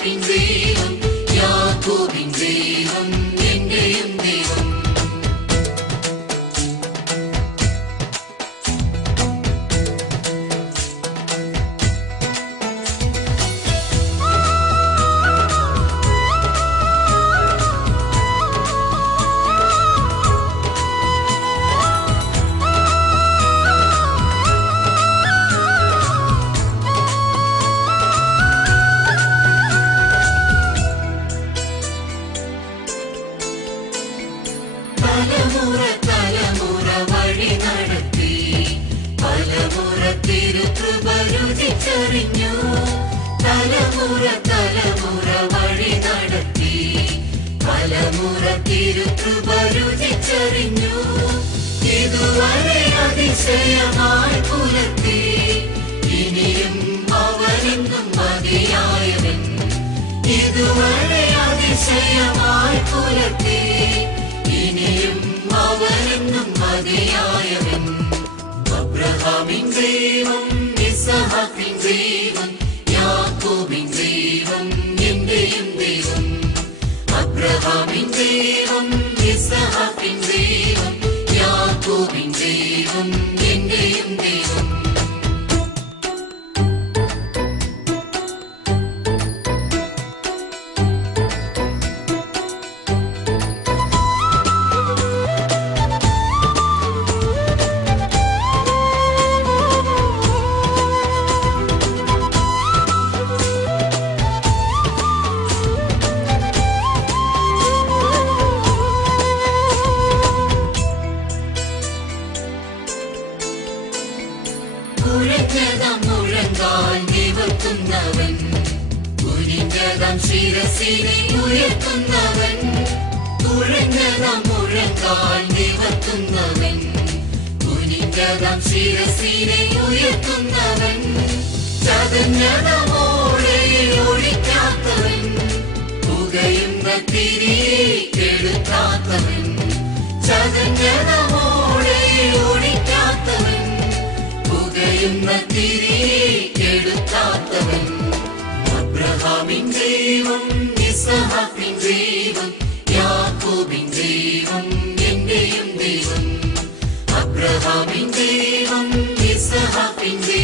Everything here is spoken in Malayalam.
ഇസഹാക്കിൻ ദൈവം, യാക്കോബിൻ ദൈവം, എന്റെയും ദൈവം. തലമുറ തലമുറ വഴി നടത്തി, പലമുറ തിരുകൃപ രുചിച്ചറിഞ്ഞു. തലമുറ തലമുറ വഴി നടത്തി, പലമുറ തിരുകൃപ രുചിച്ചറിഞ്ഞു. ഇതുവരെ അതിശയമായി പുലർത്തി, ഇനിയും അവനെന്നും മതിയായവൻ. ഇതുവരെ അതിശയമായി പുലർത്തി, ഇനിയും അവനെന്നും മതിയായവൻ. അബ്രഹാമിൻ ദൈവം, ഇസഹാക്കിൻ ദൈവം, യാക്കോബിൻ ദൈവം, എന്റെയും ദൈവം. അബ്രഹാമിൻ ദൈവം, ഇസഹാക്കിൻ ദൈവം, യാക്കോബിൻ ദൈവം, എന്റെയും ദൈവം. കുഴഞ്ഞതാം മുഴങ്കാൽ നിവർത്തുന്നവൻ, കുനിഞ്ഞതാം ശിരസിനെ ഉയർത്തുന്നവൻ. കുഴഞ്ഞതാം മുഴങ്കാൽ നിവർത്തുന്നവൻ, കുനിഞ്ഞതാം ശിരസിനെ ഉയർത്തുന്നവൻ. ചതഞ്ഞതാം ഓടയിൽ ഒഴിക്കാത്തവൻ, പുകയുന്ന തിരിയെ കെടുത്താത്തവൻ. ചതഞ്ഞതാം ഓടയിൽ ഒഴിക്കാത്തവൻ, പുകയുന്ന തിരിയെ കെടുത്താത്തവൻ. അബ്രഹാമിൻ ദൈവം, ഇസഹാക്കിൻ ദൈവം, യാക്കോബിൻ ദൈവം, എന്റെയും ദൈവം. അബ്രഹാമിൻ ദൈവം, ഇസഹാക്കിൻ ദൈവം,